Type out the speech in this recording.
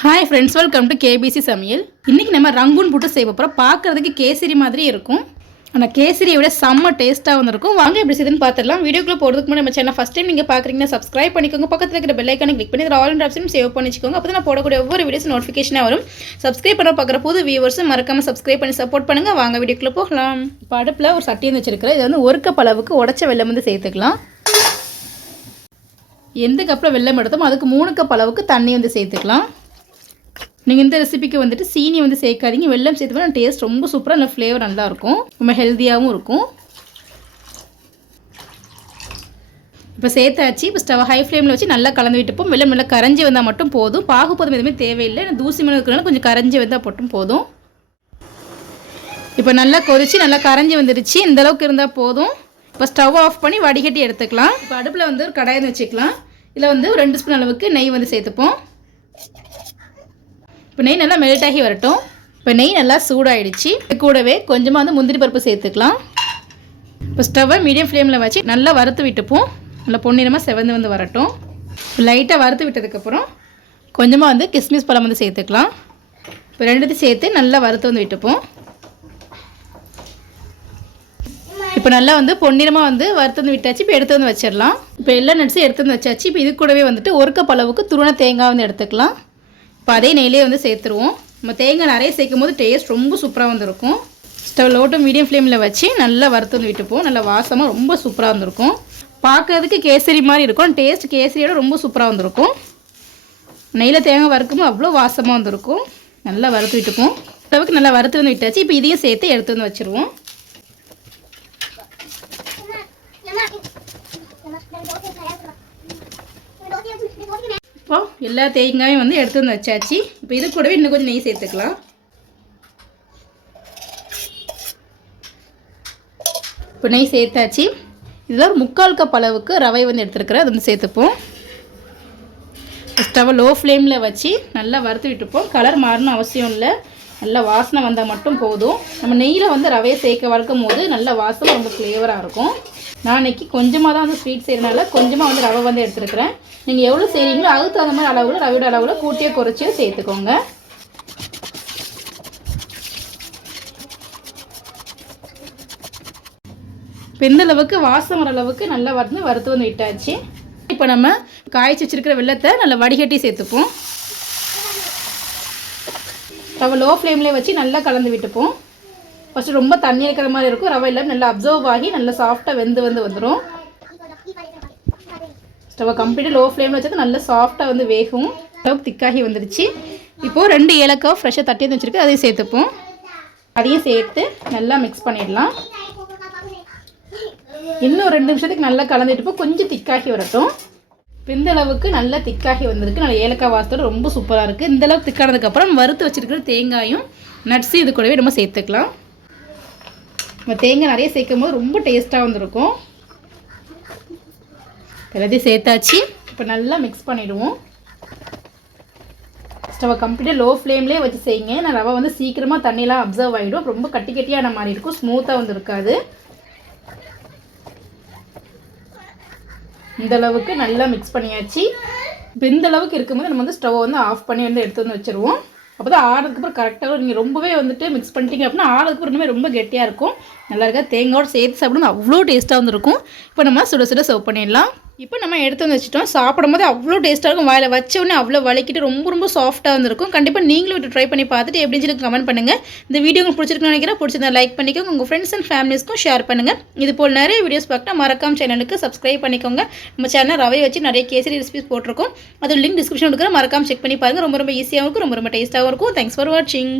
Hi friends welcome to KBC சமையல். இன்றைக்கி நம்ம ரங்கூன் புட்டு செய்ய போகிறோம் பார்க்குறதுக்கு கேசரி மாதிரி இருக்கும். ஆனால் கேசரியை விட செம்ம டேஸ்ட்டாக வந்திருக்கும். வாங்க எப்படி செய்யுதுன்னு பார்த்துடலாம். வீடியோக்குள்ளே போகிறதுக்கு முன்னாடி நம்ம சேனல் ஃபஸ்ட் டைம் நீங்கள் பார்க்குறீங்கன்னா சப்ஸ்கிரைப் பண்ணிக்கோங்க. பக்கத்தில் இருக்கிற பெல் ஐக்கானை கிளிக் பண்ணி ஆல் அண்ட் ஆப்ஷன் சேவ் பண்ணி வச்சுக்கோங்க. அப்போ தான் நான் போடக்கூடிய ஒவ்வொரு வீடியோஸ் நோட்டிஃபிகேஷனாக வரும். சப்ஸ்கிரைப் பண்ண பார்க்குற புது வியூவர்ஸும் மறக்காமல் சப்ஸ்கிரைப் பண்ணி சப்போர்ட் பண்ணுங்கள் வாங்க வீடியோக்குள்ளே போகலாம். இப்போ அடுப்பில் ஒரு சட்டி வந்து வச்சிருக்கிறேன். இது வந்து ஒரு கப் அளவுக்கு உடச்ச வெள்ளம் வந்து சேர்த்துக்கலாம். எந்த கப்பில் வெள்ளம் எடுத்தோமோ அதுக்கு மூணு கப் அளவுக்கு தண்ணி வந்து சேர்த்துக்கலாம். நீங்கள் இந்த ரெசிபிக்கு வந்துட்டு சீனி வந்து சேர்க்காதீங்க. வெள்ளம் சேர்த்து டேஸ்ட் ரொம்ப சூப்பராக நல்ல ஃப்ளேவர் நல்லாயிருக்கும் ரொம்ப ஹெல்த்தியாகவும் இருக்கும். இப்போ சேர்த்தாச்சு. இப்போ ஸ்டவ் ஹை ஃப்ளேமில் வச்சு நல்லா கலந்து விட்டுப்போம். வெள்ளம் நல்லா கரைஞ்சி வந்தால் மட்டும் போதும். பாகுபதம் எதுவுமே தேவையில்லை. நான் தூசி மணி இருக்கிறனால கொஞ்சம் கரைஞ்சி வந்தால் மட்டும் போதும். இப்போ நல்லா கொதிச்சு நல்லா கரைஞ்சி வந்துடுச்சு இந்த அளவுக்கு இருந்தால் போதும். இப்போ ஸ்டவ் ஆஃப் பண்ணி வடிகட்டி எடுத்துக்கலாம். இப்போ அடுப்பில் வந்து ஒரு கடாயை வச்சுக்கலாம். இதில் வந்து ஒரு ரெண்டு ஸ்பூன் அளவுக்கு நெய் வந்து சேர்த்துப்போம். இப்போ நெய் நல்லா மெல்ட் ஆகி வரட்டும். இப்போ நெய் நல்லா சூடாயிடுச்சு. இது கூடவே கொஞ்சமாக வந்து முந்திரி பருப்பு சேர்த்துக்கலாம். இப்போ ஸ்டவ்வை மீடியம் ஃப்ளேமில் வச்சு நல்லா வறுத்து விட்டுப்போம். நல்லா பொன்னிறமாக செவந்து வந்து வரட்டும். லைட்டாக வறுத்து விட்டதுக்கப்புறம் கொஞ்சமாக வந்து கிஸ்மிஸ் பழம் வந்து சேர்த்துக்கலாம். இப்போ ரெண்டுத்தையும் சேர்த்து நல்லா வறுத்து வந்து விட்டுப்போம். இப்போ நல்லா வந்து பொன்னிறமாக வந்து வறுத்து வந்து விட்டாச்சு. இப்போ எடுத்து வந்து வச்சிடலாம். இப்போ எல்லா நட்ஸும் எடுத்து வந்து வச்சாச்சு. இப்போ இது கூடவே வந்துட்டு ஒரு கப் அளவுக்கு துருவன தேங்காய் வந்து எடுத்துக்கலாம். இப்போ அதே நெய்லே வந்து சேர்த்துருவோம். நம்ம தேங்காய் நிறைய சேர்க்கும் போது டேஸ்ட் ரொம்ப சூப்பராக வந்துருக்கும். ஸ்டவ் லோட்டும் மீடியம் ஃப்ளேமில் வச்சு நல்லா வறுத்து வந்து விட்டுப்போம். நல்லா வாசமாக ரொம்ப சூப்பராக வந்திருக்கும். பார்க்கறதுக்கு கேசரி மாதிரி இருக்கும். டேஸ்ட் கேசரியோட ரொம்ப சூப்பராக வந்திருக்கும். நெய்யில் தேங்காய் வறுக்கும்போது அவ்வளோ வாசமாக வந்திருக்கும். நல்லா வறுத்து விட்டுப்போம். அளவுக்கு நல்லா வறுத்து வந்து விட்டாச்சு. இப்போ இதையும் சேர்த்து எடுத்து வந்து வச்சுருவோம். இப்போ எல்லா தேங்காயும் வந்து எடுத்து வந்து வச்சாச்சு. இப்போ இது கூடவே இன்னும் கொஞ்சம் நெய் சேர்த்துக்கலாம். இப்போ நெய் சேர்த்தாச்சு. இதில் ஒரு முக்கால் கப் அளவுக்கு ரவை வந்து எடுத்துருக்கிறேன். அது வந்து சேர்த்துப்போம். ஸ்டவ்வை லோ ஃப்ளேமில் வச்சு நல்லா வறுத்து விட்டுப்போம். கலர் மாறணும் அவசியம் இல்லை. நல்லா வாசனை வந்தால் மட்டும் போதும். நம்ம நெய்யில் வந்து ரவையை சேர்க்க வறுக்கும் போது நல்ல வாசனை ரொம்ப ஃப்ளேவராக இருக்கும். நான் இன்றைக்கி கொஞ்சமாக தான் வந்து ஸ்வீட் செய்கிறனால கொஞ்சமாக வந்து ரவை வந்து எடுத்துருக்கிறேன். நீங்கள் எவ்வளோ செய்கிறீங்களோ அதுக்கு தகுந்த மாதிரி அளவில் ரவையோட அளவில் கூட்டியே குறைச்சியோ சேர்த்துக்கோங்க. இப்போ இந்த அளவுக்கு வாசம் வர அளவுக்கு நல்லா வந்து வறுத்து வந்து விட்டாச்சு இப்போ நம்ம காய்ச்சி வச்சிருக்கிற வெள்ளத்தை நல்லா வடிகட்டி சேர்த்துப்போம். ரவை லோ ஃப்ளேம்லேயே வச்சு நல்லா கலந்து விட்டுப்போம். ஃபஸ்ட்டு ரொம்ப தண்ணி இருக்கிற மாதிரி இருக்கும். ரவை எல்லாம் நல்லா அப்சர்வ் ஆகி நல்லா சாஃப்டாக வெந்து வந்து வந்துடும் ஸ்டவ் கம்ப்ளீட்டாக லோ ஃப்ளேமில் வச்சது நல்லா சாஃப்டாக வந்து வேகும். ஸ்டவ் திக்காகி வந்துருச்சு. இப்போது ரெண்டு ஏலக்காய் ஃப்ரெஷ்ஷாக தட்டி வந்து வச்சுருக்கு. அதையும் சேர்த்துப்போம். அதையும் சேர்த்து நல்லா மிக்ஸ் பண்ணிடலாம். இன்னும் ரெண்டு நிமிஷத்துக்கு நல்லா கலந்துட்டுப்போம் கொஞ்சம் திக்காகி வரட்டும். இப்போ இந்த அளவுக்கு நல்லா திக்காகி வந்திருக்கு. நல்லா ஏலக்காய் வாசத்தோட ரொம்ப சூப்பராக இருக்குது இந்த அளவுக்கு திக்கானதுக்கப்புறம் வறுத்து வச்சுருக்கிற தேங்காயும் நட்ஸு இது கூடவே நம்ம சேர்த்துக்கலாம். நம்ம தேங்காய் நிறைய சேர்க்கும் போது ரொம்ப டேஸ்ட்டாக வந்திருக்கும். எல்லாத்தையும் சேர்த்தாச்சு. இப்போ நல்லா மிக்ஸ் பண்ணிவிடுவோம் ஸ்டவ்வை கம்ப்ளீட்டாக லோ ஃப்ளேம்லேயே வச்சு செய்யுங்க. நான் ரவை வந்து சீக்கிரமாக தண்ணியெலாம் அப்சர்வ் ஆகிடும் ரொம்ப கட்டி கட்டியான மாதிரி இருக்கும். ஸ்மூத்தாக வந்து இருக்காது நல்லா மிக்ஸ் பண்ணியாச்சு. இப்போ இந்தளவுக்கு இருக்கும்போது நம்ம வந்து ஸ்டவ் வந்து ஆஃப் பண்ணி வந்து எடுத்து வந்து வச்சுருவோம். அப்போ தான் ஆறதுக்கப்புறம் கரெக்டாக நீங்கள் ரொம்பவே வந்துட்டு மிக்ஸ் பண்ணிட்டீங்க அப்படின்னா ஆறதுக்கப்புறம் இன்னுமே ரொம்ப கெட்டியாக இருக்கும். நல்லா இருக்கா தேங்காயோடு சேர்த்து சாப்பிடும்போது அவ்வளோ டேஸ்ட்டாக வந்துருக்கும். இப்போ நம்ம சுட சுட சர்வ் பண்ணிடலாம். இப்போ நம்ம எடுத்து வந்து வச்சுட்டோம். சாப்பிடும் போது அவ்வளோ டேஸ்ட்டாக இருக்கும். வாயில் வச்ச உடனே அவ்வளோ வலிக்கிட்டு ரொம்ப ரொம்ப சாஃப்ட்டாக வந்துருக்கும். கண்டிப்பாக நீங்களும் விட்டு ட்ரை பண்ணி பார்த்துட்டு எப்படின்னு சொல்லி கமெண்ட் பண்ணுங்கள் இந்த வீடியோ உங்களுக்கு பிடிச்சிருக்குன்னு நினைக்கிறேன். பிடிச்சிருந்தா லைக் பண்ணிக்கோங்க. உங்கள் ஃப்ரெண்ட்ஸ் அண்ட் ஃபேமிலிஸ்க்கும் ஷேர் பண்ணுங்கள் இது போல் நிறைய வீடியோஸ் பார்க்கணும் மறக்காம சேனலுக்கு சப்ஸ்கிரைப் பண்ணிக்கோங்க. நம்ம சேனல் ரவை வச்சு நிறைய கேசரி ரெசிபிஸ் போட்டிருக்கோம். அது லிங்க் டிஸ்கிரிப்ஷன் கொடுக்குறேன். மறக்காம செக் பண்ணி பாருங்கள் ரொம்ப ரொம்ப ஈஸியாகவும் இருக்கும். ரொம்ப ரொம்ப டேஸ்ட்டாகவும் இருக்கும். தேங்க்ஸ் ஃபார் வாட்சிங்